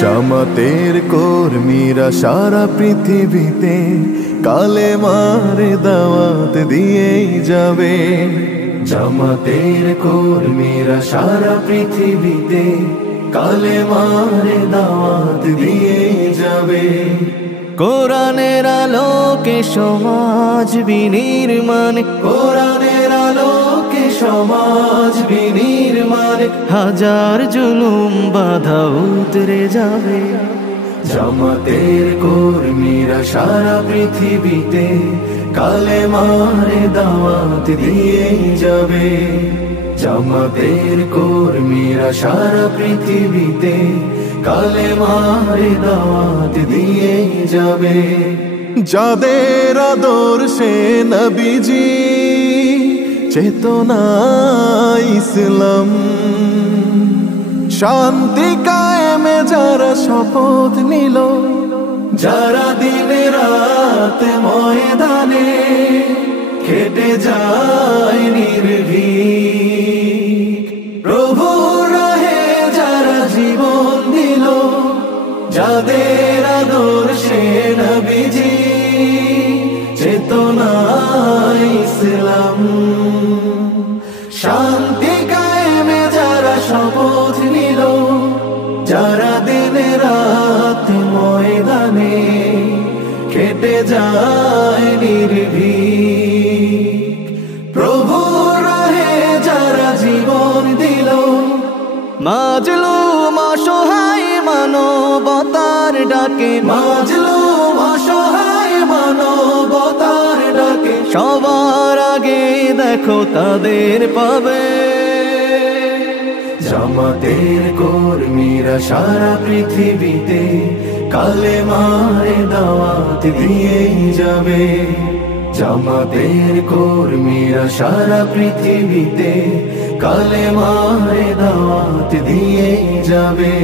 জামাতের কর্মীরা সারা পৃথিবীতে কালেমার দাওয়াত দিয়েই যাবে। জামাতের কর্মীরা সারা পৃথিবীতে কালেমার দাওয়াত দিয়েই যাবে। কোরআনের আলোকে সমাজ বিনির্মাণ, কোরআনের আলোকে সমাজ বিনির্মাণ, হাজার জুলুম বাধা উতরে যাবে। জামাতের কর্মীরা সারা পৃথিবীতে কালেমার দাওয়াত দিয়েই যাবে। জামাতের কর্মীরা সারা পৃথিবীতে কালেমার দাওয়াত দিয়েই যাবে। যাদের আদর্শে নবীজি চেতনা ইসলাম, শান্তি কায়েমে যারা শপথ নিল, যারা দিনে রাত ময়দানে খেটে যায় নির্ভীক, প্রভুর রাহে যারা জীবন দিল, যাদের আদর্শে নবীজি চেতনা ইসলাম, শান্তি কায়েমে যারা শপথ নিল, যারা দিনে রাত ময়দানে খেটে যায় নির্ভীক, প্রভুর রাহে যারা জীবন দিল, মাজলুম অসহায় মানবতার ডাকে, মাজলুম অসহায় মানবতার ডাকে, সবার আগে দেখো তাদের পাবে। জামাতের কর্মীরা সারা পৃথিবীতে কালেমার দাওয়াত দিয়েই যাবে। জামাতের কর্মীরা সারা পৃথিবীতে কালেমার দাওয়াত দিয়েই যাবে।